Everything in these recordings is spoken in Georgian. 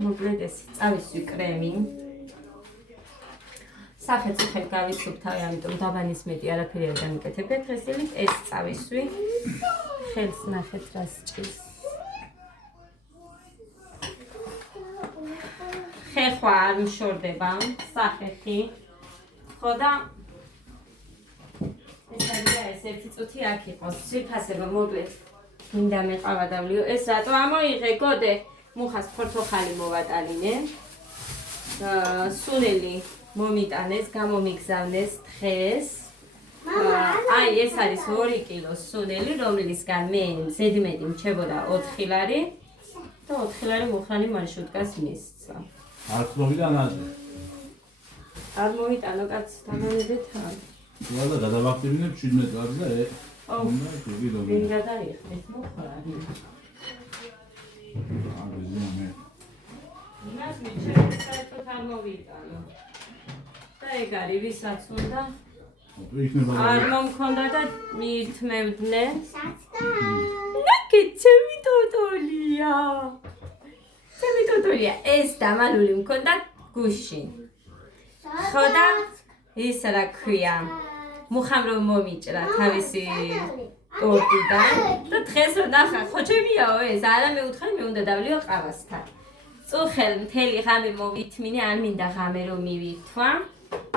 მოკლედ ეს წავისვი კრემი. სახე წითელ გავიცნობთავი, ამიტომ დაბანის მეტი არაფერი არ დამიკეთებთ დღესილით, ეს წავისვი. ხელს ნახეთ რა სჭირს. ხეხვა არ მშორდება, სახეხი. ხო და ეს ერთი წუთი აქ იყოს. ძვირფასება მოკლედ მინდა მეყავადავლიო. ეს რატო ამოიღე გოდე? მუხას ფორთოხალი მოვატალინე. სუნელი მომიტანეს, გამომიგზავნეს დღეს. აი ეს არის 2 კილო სუნელი, რომლისგან მე ზედმეტი მრჩებოდა 4 ლარი და 4 ლარი მუხანი მაშ უდგას მისცა. არ ხდობიდან აზე. არ მოვიტანო კაც დამანებეთ არ. ვალა გადავახტებინებ 17 ლარს და უნდა გიგიდო. ვინ გადაიხდით მუხარი? იმას მიჩვენე საერთოდ არ მოვიტანო. და ეგ არის ვისაც უნდა არ მომქონდა და მიირთმევდნენ. ნაკი ჩემი ტოტოლია. ჩემი ტოტოლია ეს დამალული მქონდა გუშინ. ხო და ის რა ქვია მუხამ რომ მომიჭრა თავისი ტორტიდან და დღეს რომ ნახა ხო ჩემიაო ეს არა მეუთხარი მე უნდა დავლიო ყავასთან. წუხელ მთელი ღამე მოვითმინე არ მინდა ღამე რომ მივითვა.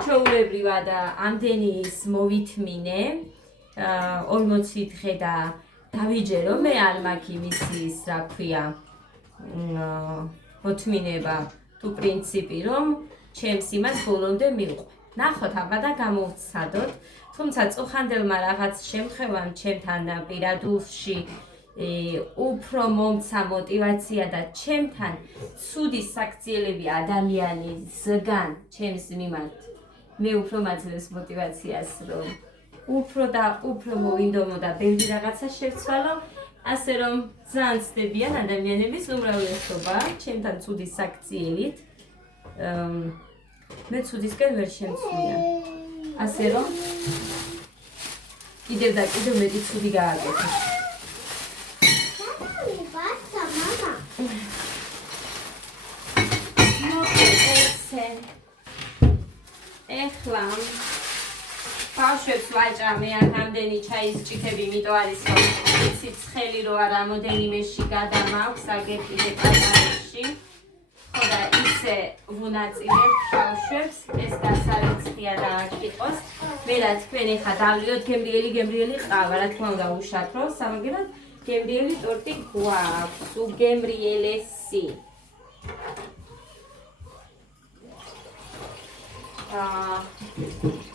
ჩაულებრივად ამდენი ის მოვითმინე 40 დღე და დავიჯერო მე არ მაქვს იმის რა ქვია მოთმინება თუ პრინციპი რომ ჩემს იმას ბოლომდე მივყვე. ნახოთ აბა და გამოვცადოთ. თუმცა წუხანდელმა რაღაც შემთხვევამ ჩემთან პირადულში უფრო მომცა мотиваცია და ჩემთან ცუდი საქციელები ადამიანისგან ჩემს მიმართ მე უფრო მაძლევს мотиваციას რომ უფრო და უფრო მოვინდომო და ბევრი რაღაცა შევცვალო ასე რომ ძალიან ცდებიან ადამიანების უმრავლესობა ჩემთან ცუდი საქციელით მე ცუდისკენ ვერ შემცვლია ასე რომ კიდევ და კიდევ მეტი ცუდი გააკეთე ეხლა ბავშვებს ვაჭამე აქ ამდენი ჩაის ჭიქები იმიტომ არის რომ იცით ცხელი რო არ რამოდენიმეში გადამაქვს აგერკიდე პატარებში ხო და ისე ვუნაწილებ ბავშვებს ეს დასარეცხია და აქ იყოს მე რა თქვენ ეხლა დავლიოთ გემრიელი ყავა რა თქმა უნდა უშაქრო სამაგერად გემრიელი ტორტი გვაქვს უგემრიელესი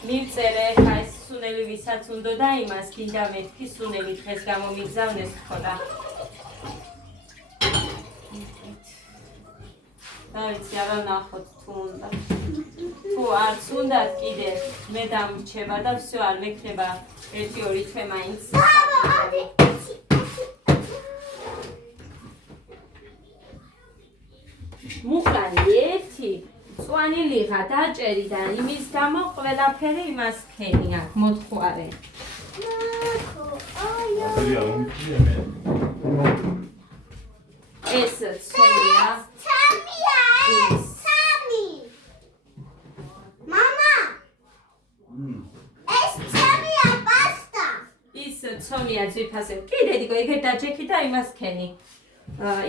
მივწერე ხა ეს სუნელი ვისაც უნდა და იმას გინდა მეთქი სუნელი დღეს გამომიგზავნეს ხო და დავიცი არა ნახოთ თუ უნდა თუ არც უნდათ კიდე მე დამრჩება და всё არ მექნება 1-2 თვე მაინც მუხანი ერთი წვანი ლიღა დაჭერი და იმის გამო ყველაფერი იმას ქენი აქ მოთხوارე. ეს ცომია. სამი. მამა. ეს ცომია პასტა. ის ცომია ძვირფასე. კიდე დიგო ეგ დაჭექი და იმას ქენი.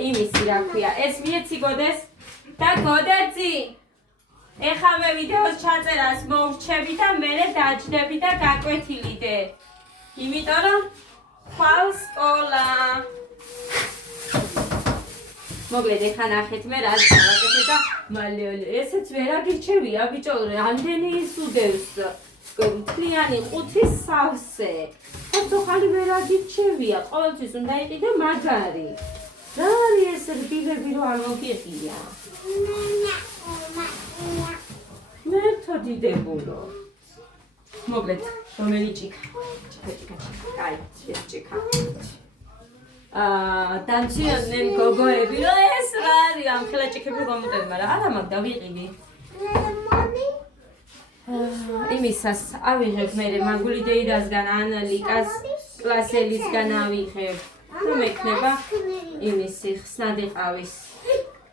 იმისი რა ქვია. ეს მიეცი გოდეს და გოდეცი. ეხლა მე ვიდეოს ჩაწერას მოვრჩები და მერე დაჯდები და გაკვეთილიდე. იმიტომ რომ ხვალ სკოლა. მოკლედ ეხლა ნახეთ მე რა დავაკეთე და მალე ესეც ვერ აგირჩევია ბიჭო რამდენი ის უდევს მთლიანი 5 სავსე. ფორთოხალი ვერ აგირჩევია ყოველთვის უნდა იყიდე მაგარი. რა არის ეს რბილები რომ არ მოგიყია? მერთო დიდებულო. მოკლედ, რომელი ჭიქა? ჭიქა. კაი, ეს ჭიქა. დამჩიოდნენ გოგოები, რომ ეს რა არის, ამ ხელა ჭიქები გამოტები, მაგრამ არა მაგ დავიყიდი. იმისას ავიღებ მე მაგული დეიდასგან ანალიკას კლასელისგან ავიღებ. რომ ექნება იმისი ხსნადი ყავის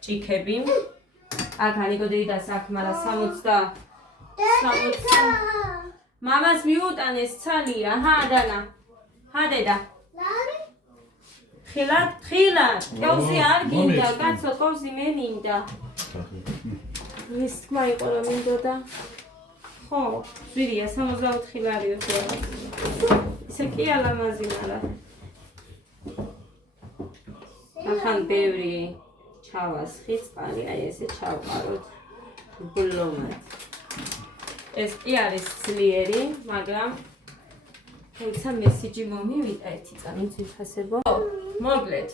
ჭიქები. აქ ანიკო დედას აქ, მაგრამ 60 მამას მიუტანეს ცალია, დანა. დედა. ხილად, კოვზი არ გინდა, კაცო, კოვზი მე მინდა. ის თქმა იყო რომ მინდოდა. ხო, ზვირია 64 ლარიო ხო. ისე კი ალამაზი მარა. ახან ბევრი ჩავასხი წყალი, აი ესე ჩავყაროთ. ბლომად. ეს კი არის ძლიერი, მაგრამ თუმცა მესიჯი მომივიდა ერთი წამი ძვირფასებო. მოკლედ.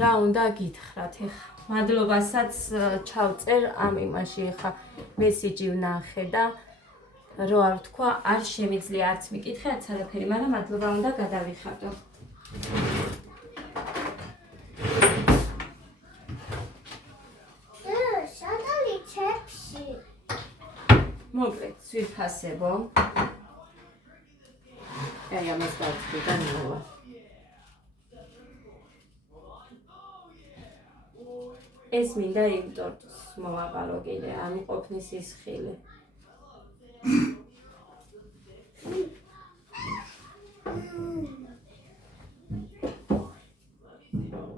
რა უნდა გითხრათ ეხა? მადლობასაც ჩავწერ ამ იმაში ეხა მესიჯი ვნახე და რო არ თქვა, არ შემიძლია არც მიკითხე, არც არაფერი, მაგრამ მადლობა უნდა გადავიხადო. მოკლედ, ძვირფასებო. აი ამას დავწერ და მოვა. ეს მინდა იმ ტორტს მოვაყარო კიდე, ანუ ყოფნის ის ხილი.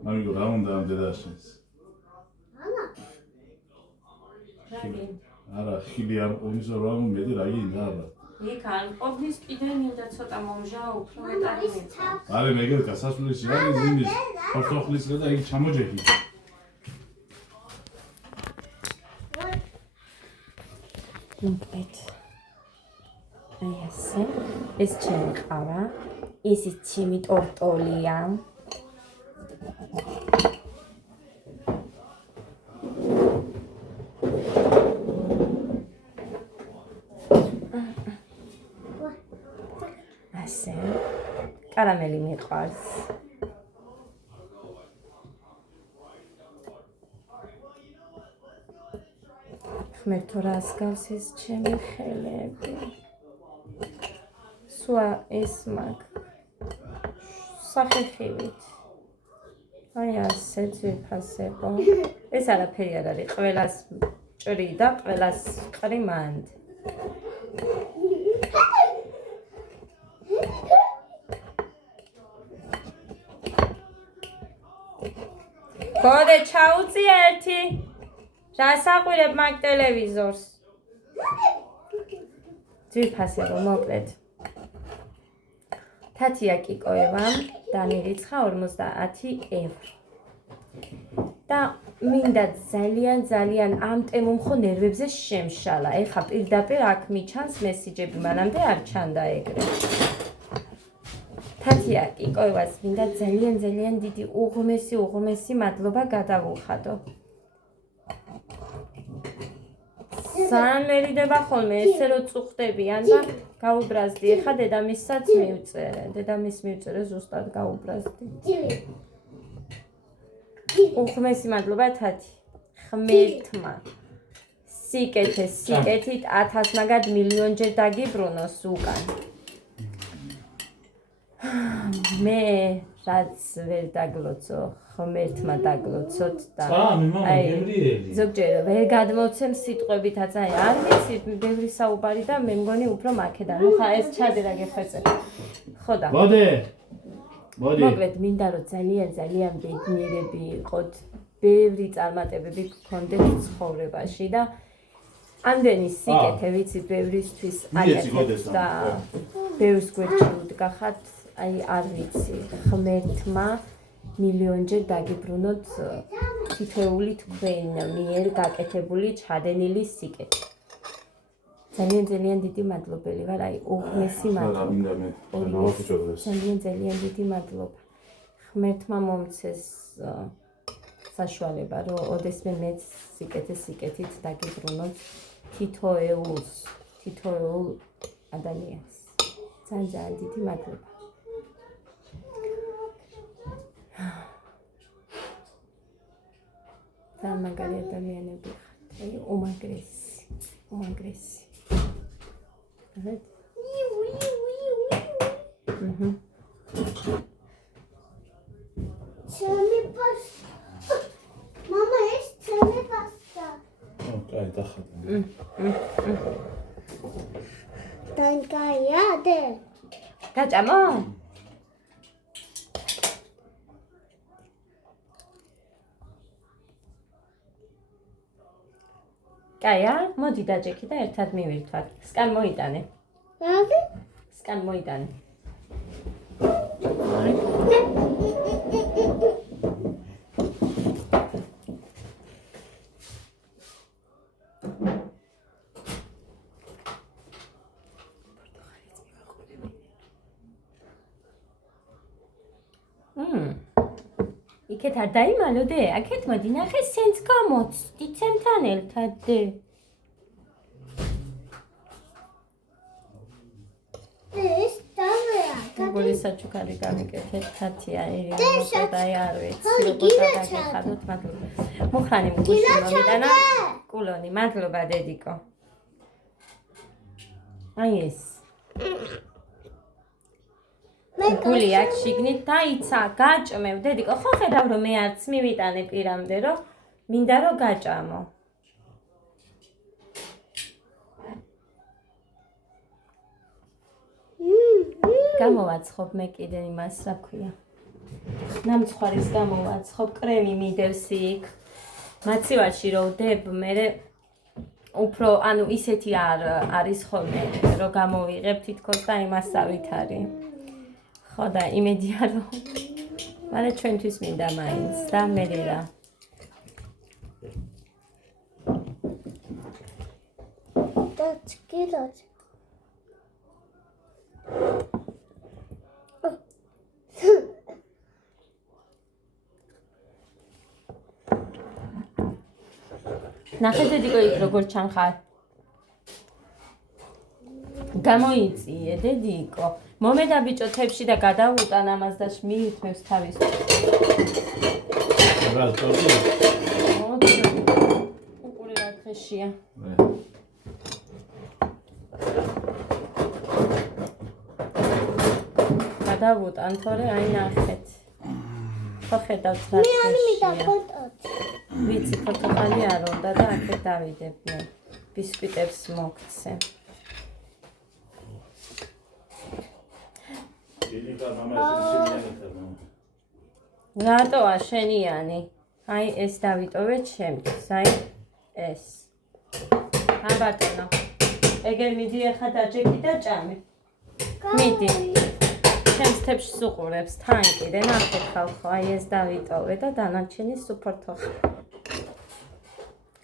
ამიგო რა უნდა ამ დედაშენს? არა, ხილი არ ყოფნის რა მეტი რა გინდა არა. იქ არ ყოფნის კიდე მინდა ცოტა მომჟაო, უფრო მეტად მინდა. არა, მეგერ გასასვლელი არის იმის ფორტოხლისა და იქ ჩამოჯექი. მოკლედ. აი ასე. ეს ჩემი ყავა, ისიც ჩემი ტორტოლია. ასე. კარამელი მიყვარს. ხმერთო რას გავს ეს ჩემი ხელები. სვა ეს მაგ სახეხივით. აი ასე ძვირფასებო. ეს არაფერი არ არის, ყველას ჭრი და ყველას ყრი მანდ. გოდე ჩაუწი ერთი. რასაყვირებ მაგ ტელევიზორს. ძვირფასებო, მოკლედ. თათია კიკოევა და მირიცხა 50 ევრო. და მინდა ძალიან ამ ტემო მხო ნერვებზე შემშალა. ეხა პირდაპირ აქ მიჩანს მესიჯები, მანამდე არ ჩანდა ეგრე. თათია კიკოევას მინდა ძალიან დიდი უღმესი მადლობა გადავუხადო. სანამ მერიდება ხოლმე ესე რო წუხდებიან და გაუბრაზდი. ეხა დედამისსაც მივწერე. დედამის მივწერე ზუსტად გაუბრაზდი. უღმესი მადლობა თათი. ხმერთმა. სიკეთით 1000 მაგად მილიონჯერ დაგიბრუნოს უკან. მე რაც ვერ დაგლოცო, ხმერთმა დაგლოცოთ და აი ზოგჯერ ვერ გადმოცემ სიტყვებითაც, აი არ ვიცი, ბევრი საუბარი და მე მგონი უფრო მაქედან. ნუ ხა ეს ჩადე რა გეხვეწე. ხო და მოდი. მოკლედ მინდა რომ ძალიან ბედნიერები იყოთ, ბევრი წარმატებები გქონდეთ ცხოვრებაში და ამდენი სიკეთე ვიცი ბევრისთვის აკეთებს და ბევრს გვერდჩიუდ გახათ. აი არ ვიცი, ხმერთმა მილიონჯერ დაგიბრუნოთ თითოეული თქვენ მიერ გაკეთებული ჩადენილი სიკეთე. ძალიან დიდი მადლობელი ვარ, აი უღმესი მადლობა. ძალიან დიდი მადლობა. ხმერთმა მომცეს საშუალება, რომ ოდესმე მეც სიკეთით დაგიბრუნოთ თითოეულ ადამიანს. ძალიან დიდი მადლობა. და მაგარი ადამიანები ხართ, აი უმაგრესი. ჩემი პასტა. მამა, ეს ჩემი პასტა. კაი, დახატე. დანკაია დე. გაჭამო? კაია, მოდი დაჯექი და ერთად მივირთვათ. სკან მოიტანე. რაზე? სკან მოიტანე. იქეთ არ დაიმალოდე? აქეთ მოდი ნახე სენს გამოცდი ჩემთან ერთად. ეს დავეა. როგორი საჩუქარი გამიკეთეთ თათია ერიო და არ ვიცი როგორ დაგეხადოთ მადლობა. მუხრანი მუხლი მომიტანა. კულონი მადლობა დედიკო. აი ეს. გული აქ შიგნით დაიცა, გაჭმევ დედიკო. ხო ხედავ რომ მე არც მივიტანე პირამდე რომ მინდა რომ გაჭამო. გამოვაცხობ მე კიდე იმას რა ქვია. ნამცხვარის გამოვაცხობ, კრემი მიდევს იქ. მაცივარში რო ვდებ, მე უფრო ანუ ისეთი არ არის ხოლმე რომ გამოვიღებ თითქოს და იმასავით არის. ხო და იმედია რომ მაგრამ ჩვენთვის მინდა მაინც და მე რა. დაჭკილოთ. ნახე დედიკო იქ როგორ ჩანხარ. გამოიწიე დედიკო. მომედა ბიჭო თებში და გადავუტან ამას და მიირთმევს თავის. რა თქმა უკური რა დღეშია. გადავუტან თორე აი ნახეთ. ხო ხედავთ რა მე არ მინდა დღეშია. ფოტოც. ვიცი ფოტოხალი არ უნდა და აქეთ დავიდებ მე. ბისკვიტებს მოგცე. რატოა შენიანი? აი ეს დავიტოვე ჩემთვის, აი ეს. ბატონო. ეგერ მიდი ახლა დაჯექი და ჭამე. მიდი. ჩემს თებში სუყურებს თან კიდე ნახეთ ხალხო, აი ეს დავიტოვე და დანარჩენი სუპორტო.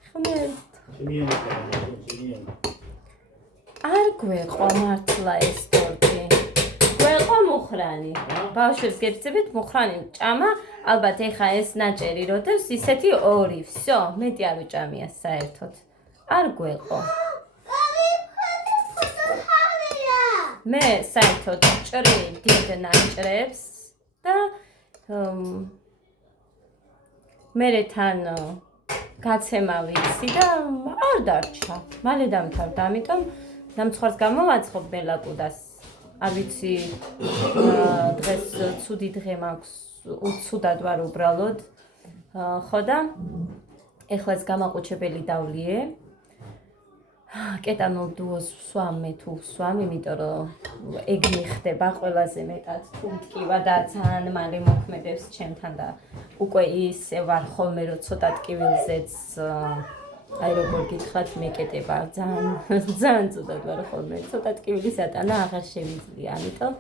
ხმერთ. არ გვეყვა მართლა ეს ტორტი. გვეყვა მუხრანი. ბავშვებს გეცებით მუხრანი ჭამა, ალბათ ეხა ეს ნაჭერი როდევს ისეთი ორი. всё, მეტი არ უჭამია საერთოდ. არ გვეყვა. მე საერთოდ ჭრილ დიდ ნაჭრებს და მე თან გაცემა ვიცი და არ დარჩა. მალე დამთავრდა, ამიტომ ნამცხვარს გამოვაცხობ მელაკუდას. არ ვიცი დღეს ცუდი დღე მაქვს, უცუდად ვარ უბრალოდ. ხო და ეხლაც გამაყუჩებელი დავლიე. კეტანოლ დუოს ვსვამე თუ ვსვამ, იმიტომ რომ ეგ მიხდება ყველაზე მეტად თუ მტკივა და ძალიან მალე მოქმედებს ჩემთან და უკვე ისე ვარ ხოლმე რომ ცოტა ტკივილზეც აი როგორ გითხრათ მეკეტება ძალიან ცუდად ვარ ხოლმე ცოტა ტკივილის ატანა აღარ შემიძლია, ამიტომ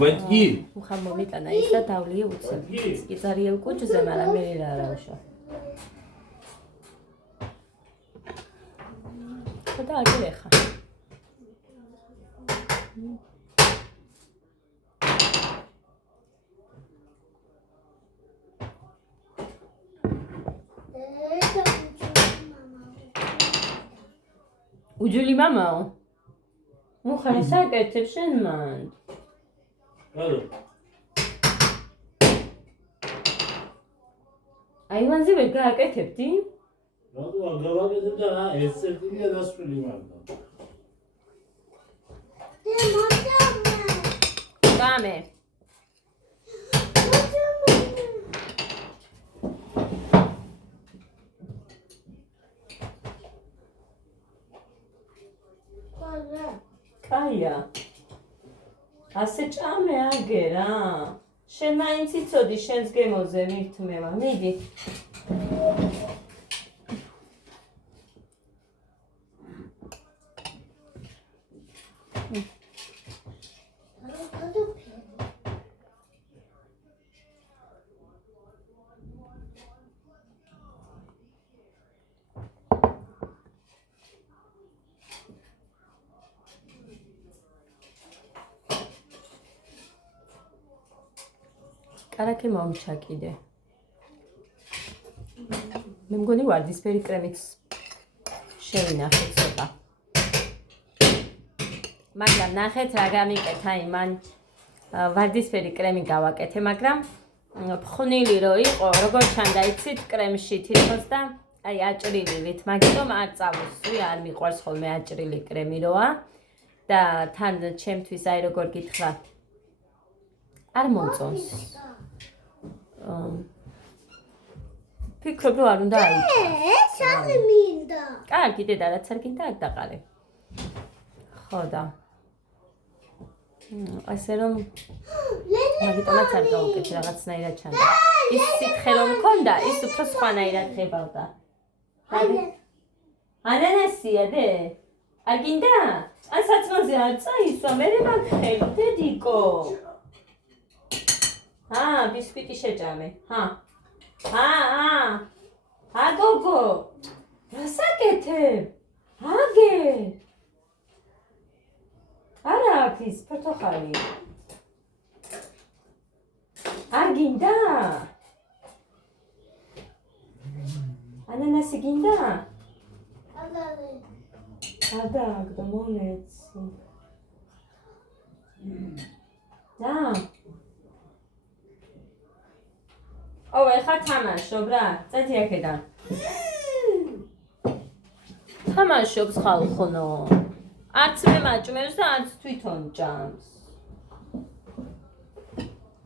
ბეთგი უხარ მომიტანა ის და დავლიე უცებ სკიზარიელ კუჭზე, მაგრამ მე რა უშო და აგერ ეხა. უჯული მამაო. მუხარი საკეთებ შენ მან. ალო. აივანზე ვერ გააკეთებდი? რატო გავაკეთებ და ეს ერთია დასწრილი მარდა. გამე. ასე ჭამე აგერა. შენ მაინც იცოდი შენს გემოზე მირთმევა. მიდი. კარაქე მომჩა კიდე. მე მგონი ვარდისფერი კრემიც შევინახე ცოტა. მაგრამ ნახეთ რა გამიკეთა იმან ვარდისფერი კრემი გავაკეთე, მაგრამ ფხვნილი რო იყო, როგორ ჩანდა იცით კრემში თითქოს და აი აჭრილივით, მაგიტომ არ წავუსვი, არ მიყვარს ხოლმე აჭრილი კრემი როა და თან ჩემთვის აი როგორ გითხრა არ მომწონს. ფიქრობ რომ არ უნდა აიჭრა. საღი მინდა. კარგი დედა რაც არ გინდა აქ დაყარე. ხო და ასე რომ მაგიტომაც არ გავუკეთე რაღაცნაირად ჩანდა. ის სითხე რომ მქონდა, ის უფრო სხვანაირად ღებავდა. ანანასია დე? არ გინდა? ან საწმაზე არ წაისვა, მე მაგხელი დედიკო. ბისკვიტი შეჭამე. გოგო. რას აკეთებ? აგერ. არა აქ ის პორტოხალი. არ გინდა? ანანასი გინდა? გადააგდო მონეცი. და ეხლა თამაშობ რა, წეთი აქედან. თამაშობს ხალხონო. არც მე მაჭმევს და არც თვითონ ჭამს.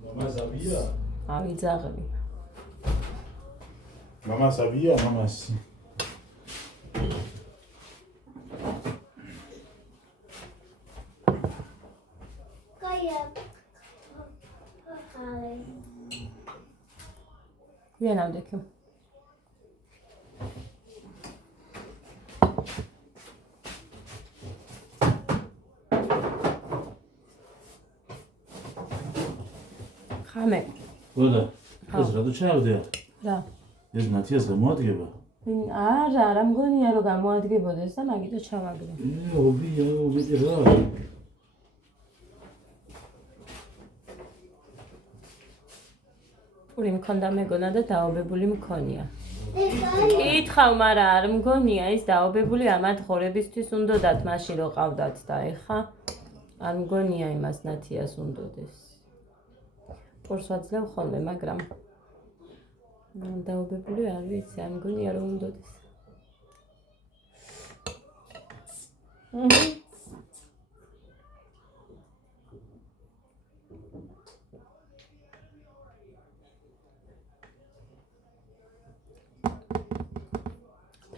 მამა ზავია? ავი ძაღლი. მამა ზავია, მამასი. ვიანავდექი. ხამე. გოდა, ეს რატო ჩავდია? რა? ეს ნათიას გამოადგება? არა მგონია რომ გამოადგებოდეს და მაგიტო ჩავაგდე. ობი რა. პური მქონდა მეგონა და დაობებული მქონია. კითხავ, მაგრამ არ მგონია ის დაობებული ამათ ღორებისთვის უნდათ მაშინ რო ყავდათ და ეხა არ მგონია იმას ნათიას უნდოდეს. პურს ვაძლევ ხოლმე, მაგრამ დაობებული არ ვიცი, არ მგონია რომ უნდოდეს.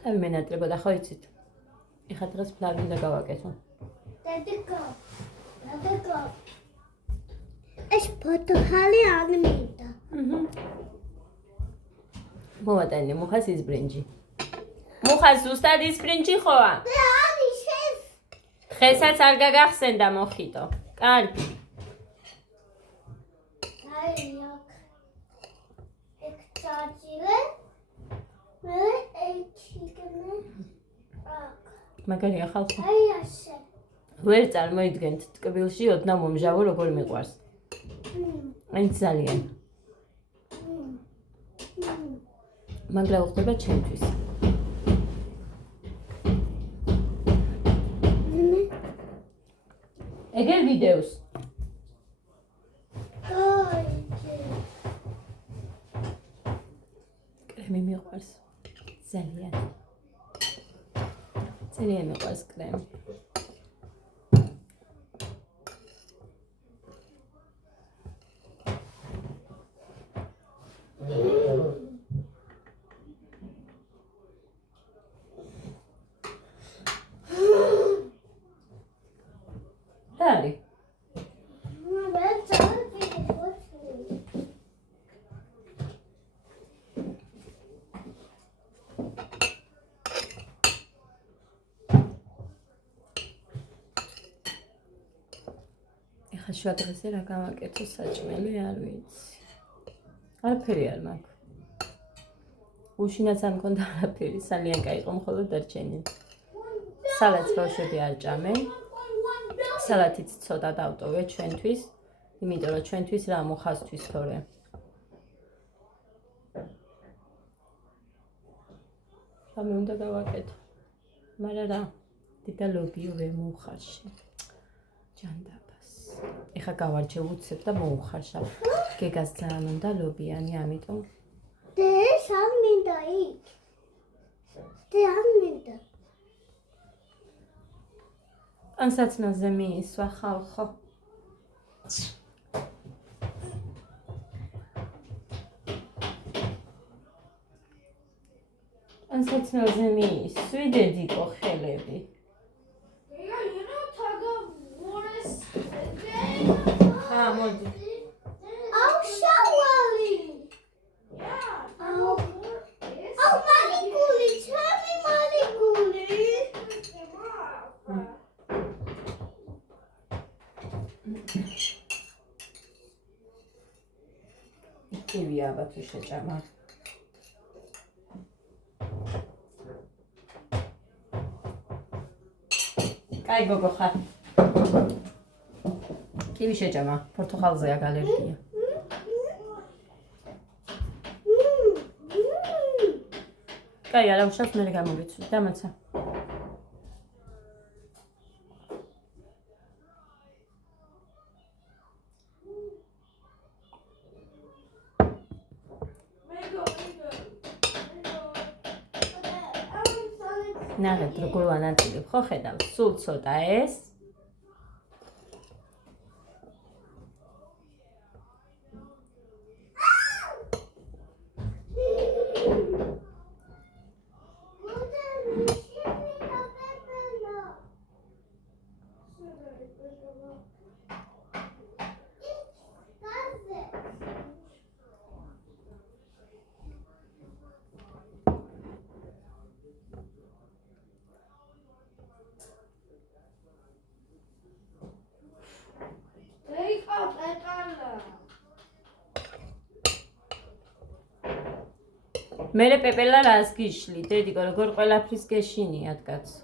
ფლავი მენატრებოდა, ხო იცით? ეხლა დღეს ფლავი უნდა გავაკეთო. დედიკო. ეს პორტოხალი არ მინდა. მოვატანე მუხას ის ბრინჯი. მუხას ზუსტად ის ბრინჯი ხოა? არის ეს. ხესაც არ გაგახსენდა მოხიტო. კარგი. აი აქ. ეგ წაჭილე. მე ეჩიგნე. მაგარია ხალხო. აი ასე. ვერ წარმოიდგენთ ტკბილში ოდნავ მომჟავო როგორ მიყვარს. აი ძალიან. მაგრა უხდება ჩემთვის. ეგერ ვიდეოს. კრემი მიყვარს. ძალიან. ძალიან მიყვარს კრემი. ახლა შუა დღეზე რა გავაკეთო საჭმელი არ ვიცი. არაფერი არ მაქვს. უშინაც არ მქონდა არაფერი, ძალიან კაი იყო მხოლოდ დარჩენი. სალატს ბავშვები არ ჭამენ. სალათიც ცოტა დავტოვე ჩვენთვის, იმიტომ რომ ჩვენთვის რა მოხასთვის თორე. სამი უნდა გავაკეთო. მაგრამ რა, დედა ლობიო ვერ მოუხარში. ჯანდაბას. ეხა გავარჩევ უცებ და მოუხარშავ. გეგას ძალიან უნდა ლობიანი, ამიტომ This I'm in the eat. ანსაცმელზე მიისვა ხალხო. ანსაცმელზე მიისვი დედიკო ხელები. ხა, მოდი. Oh, shawali. Oh, malikuli. Tell me malikuli. ივია აბათო შეჭამა. კაი გოგო ხარ. კივი შეჭამა, პორტოხალზეა ალერგია. კაი, არა უშავს მერე გამოვიცვი, დამაცა. ნახეთ როგორ ვანაწილებ, ხო ხედავ, სულ ცოტა ეს. მერე პეპელა რას გიშლი, დედიკო, როგორ ყველაფრის გეშინიათ კაცო.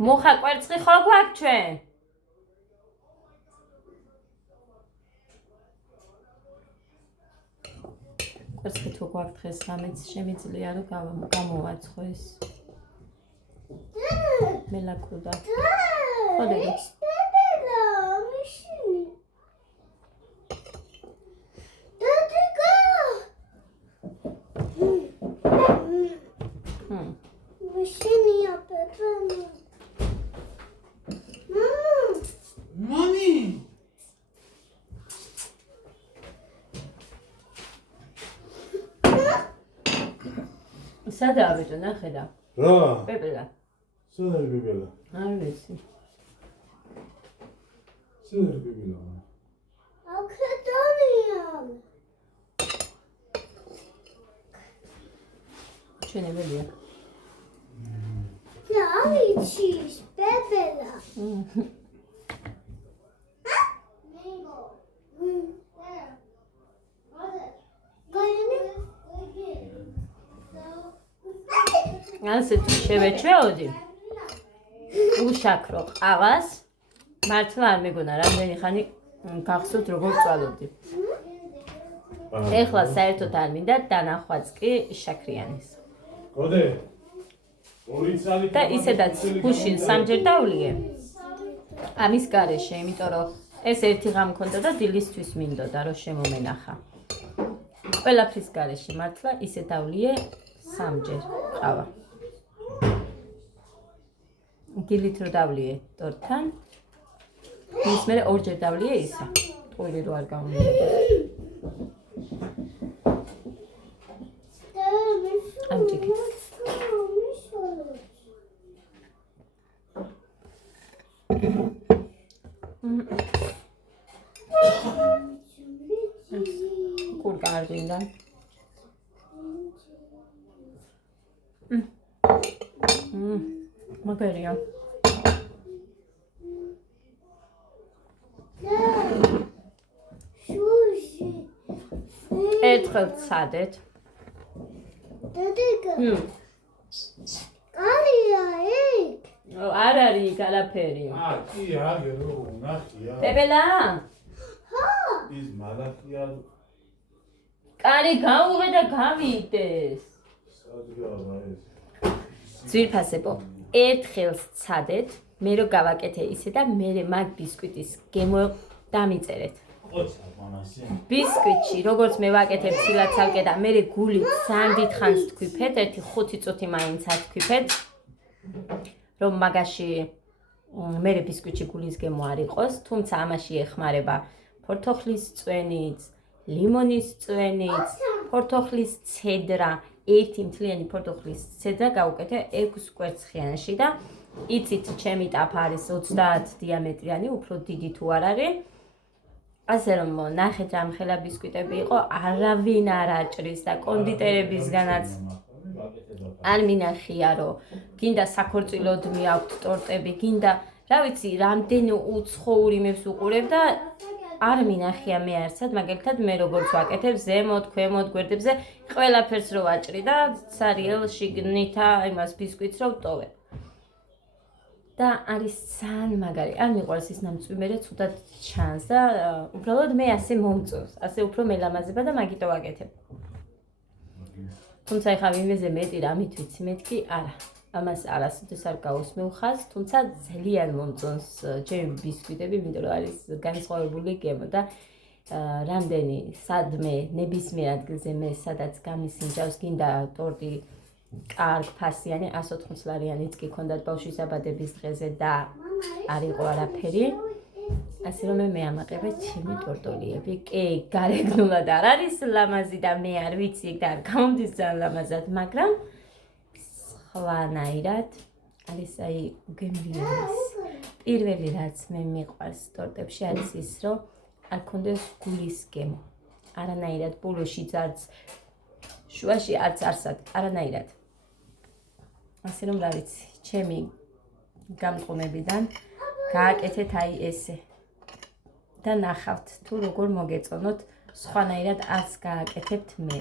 მუხა კვერცხი ხო გვაქვს ჩვენ? კვერცხი თუ გვაქვს დღეს რამეც შემიძლია რომ გამოვაცხო ეს. მელაკრუდა. ხო დედა. სადაა ბიჭო, ნახედა. რა? პეპელა. სადაა პეპელა? არ ვიცი. სადაა პეპელა? ჩვენებელია. Cheese, pepela. ასე თუ შევეჩვეოდი უშაქრო ყავას მართლა არ მეგონა რამდენი ხანი გახსოვთ როგორ წვალობდი. ეხლა საერთოდ არ მინდა დანახვაც კი შაქრიანის. გოდე ორი წალი და ისედაც გუშინ სამჯერ დავლიე ამის გარეშე, იმიტომ რომ ეს ერთი ღამ მქონდა და დილისთვის მინდოდა რომ შემომენახა. ყველაფრის გარეშე მართლა ისე დავლიე სამჯერ ყავა. დილით რო დავლიე ტორტთან, ის მერე ორჯერ დავლიე ისა. ტყუილი რო არ გამომიგოს. ამჯიქით. კურკა არ გვინდა. მაგარია. ერთხელ ცადეთ. კარია იქ. არ არის იქ არაფერი. კი აგერო ნახია. პეპელა? ის მალაკია კარი გაუღე და გავიდეს. სადგავა ეს. ძვირფასებო, ერთხელ ცადეთ, მე რო გავაკეთე ისე და მე მაგ ბისკვიტის გემო დამიწერეთ. ოცა მანასი. ბისკვიტში, როგორც მე ვაკეთებ სილაცალკე და მე გული ძალიან დიდხანს თქვიფეთ, 1-5 წუთი მაინც ათქვიფეთ, რომ მაგაში მე ბისკვიტში გულის გემო არ იყოს, თუმცა ამაში ეხმარება ფორთოხლის წვენიც, ლიმონის წვენიც, ფორთოხლის ცედრა, ერთი მთლიანი ფორთოხლის ცედრა გავუკეთე 6 კვერცხიანში და იცით, ჩემი ტაფა არის 30 დიამეტრიანი, უფრო დიდი თუ არ არის. ასე რომ ნახეთ რამხელა ბისკვიტები იყო, არავინ არ აჭრის და კონდიტერებისგანაც არ მინახია, რომ გინდა საქორწილოდ მიაქვთ ტორტები, გინდა, რა ვიცი, რამდენი უცხოურიმებს უყურებ და არ მინახია მე არცად, მაგალითად მე როგორც ვაკეთებ ზემოთ, ქვემოთ, გვერდებზე, ყველაფერს რო ვაჭრი და სარიელ შიგნითა იმას ბისკვიტს რო ვტოვებ. და არის ძალიან მაგარი. არ მიყვარს ის ნამწვიმერე ცუდად ჩანს და უბრალოდ მე ასე მომწონს. ასე უფრო მელამაზება და მაგიტო ვაკეთებ. თუმცა ეხლა ვინმეზე მეტი რამით ვიცი, მეთქი არა. ამას არასოდეს არ გაუსმევ ხაზს, თუმცა ძალიან მომწონს ჩემი ბისკვიტები, იმიტომ რომ არის განსხვავებული გემო და რამდენი სადმე ნებისმიერ ადგილზე მე სადაც გამისინჯავს, გინდა ტორტი კარგ ფასიანი 180 ლარიანიც კი ქონდათ ბავშვის აბადების დღეზე და არ იყო არაფერი. ასე რომ მე ამაყებე ჩემი ტორტოლიები. კი, გარეგნულად არ არის ლამაზი და მე არ ვიცი და არ გამომდის ძალიან ლამაზად, მაგრამ სხვანაირად არის აი უგემრიელის. პირველი რაც მე მიყვარს ტორტებში არის ის, რომ არ ქონდეს გულის გემო. არანაირად ბოლოში ძარც შუაში არც არსად, არანაირად. ასე რომ რა ვიცი, ჩემი გამყომებიდან გააკეთეთ აი ესე. და ნახავთ თუ როგორ მოგეწონოთ, სხვანაირად არც გააკეთებთ მე.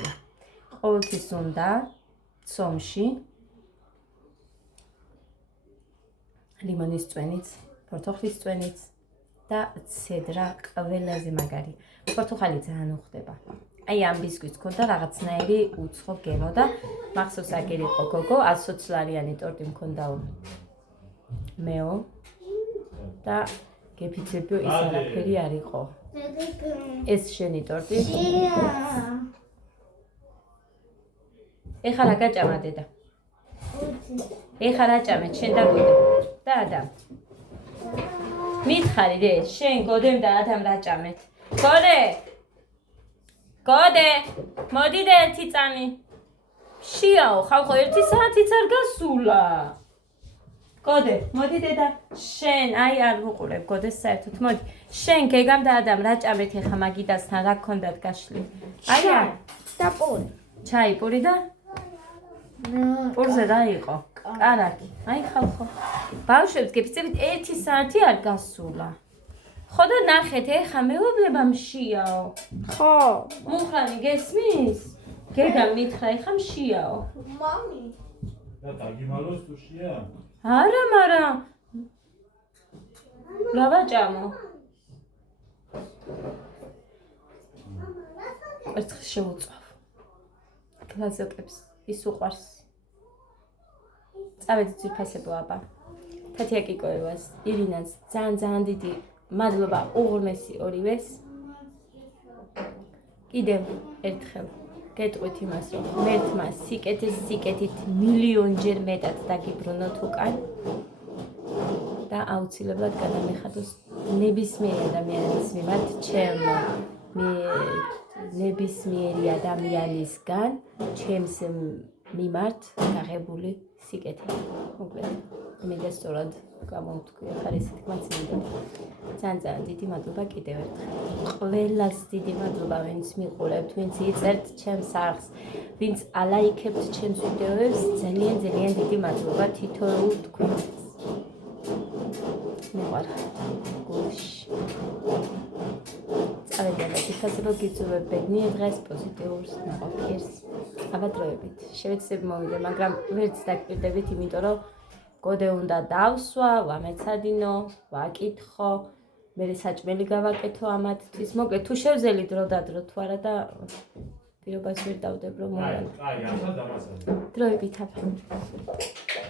ყოველთვის უნდა ცომში ლიმონის წვენიც, ფორთოხლის წვენიც და ცედრა ყველაზე მაგარი. ფორთოხალი ძალიან უხდება. აი ამ ბისკვიტს ქონდა რაღაცნაირი უცხო გემო და მახსოვს აგერ იყო გოგო 120 ლარიანი ტორტი მქონდა მეო და გეფიცებიო ის არაფერი არ იყო. ეს შენი ტორტი? ეხლა რა გაჭამა დედა? ეხლა რა ჭამეთ შენ და გოდე? და ადამ. მითხარი რე, შენ გოდემ და ადამ რა ჭამეთ? გოდე! გოდე! მოდი და ერთი წამი. შიაო, ხალხო, 1 საათიც არ გასულა. გოდე, მოდი დედა, შენ, აი არ ვუყურებ გოდეს საერთოდ, მოდი. შენ გეგამ და ადამ რა ჭამეთ ეხა მაგიდასთან, რა გქონდათ გაშლი? აი არ. და პური. ჩაი, პური და? პურზე რა იყო? კარაკი. აი ხალხო. ბავშვებს გეფიცებით 1 საათი არ გასულა. ხო და ნახეთ, ეხა მეუბნება მშიაო. ხო. მუხრანი გესმის? გეგამ მითხრა, ეხა მშიაო. მამი. და დაგიმალოს თუ შია? არა, მარა. რა ვაჭამო? ერთხელ შევუწევ. გლაზოკებს ის უყვარს. წავედი ძირფასებო აბა. თათია კიკოევას, ირინას, ძალიან დიდი მადლობა უღრმესი ორივეს. კიდევ ერთხელ გეტყვით იმას, რომ მერთმა სიკეთით მილიონჯერ მეტად დაგიბრუნოთ უკან და აუცილებლად გადამეხადოს ნებისმიერი ადამიანის მიმართ ნებისმიერი ადამიანისგან ჩემს მიმართ გაღებული სიკეთე. მოკლედ, იმედა სწორად გამოვთქვი, ახლა ეს თქმაც მინდა. ძალიან დიდი მადლობა კიდევ ერთხელ. ყველას დიდი მადლობა, ვინც მიყურებთ, ვინც იწერთ ჩემს არხს, ვინც ალაიქებთ ჩემს ვიდეოებს, ძალიან დიდი მადლობა თითოეულ თქვენს. მიყვარხარ გულში. წავედიალეთ, იქაცებო გიწურებ ბედნიერ დღეს, პოზიტიურს, ნაყოფიერს. აბადროებით, შევეცდები მოვიდე, მაგრამ ვერც დაგპირდებით, იმიტომ რომ კოდე უნდა დავსვა, ვამეცადინო, ვაკითხო, მე საჭმელი გავაკეთო ამათთვის. მოკლედ, თუ შევძელი დრო და დრო თუ არა და პირობას ვერ დავდებ რომ მოვალი. დროებით აფრთხილებ.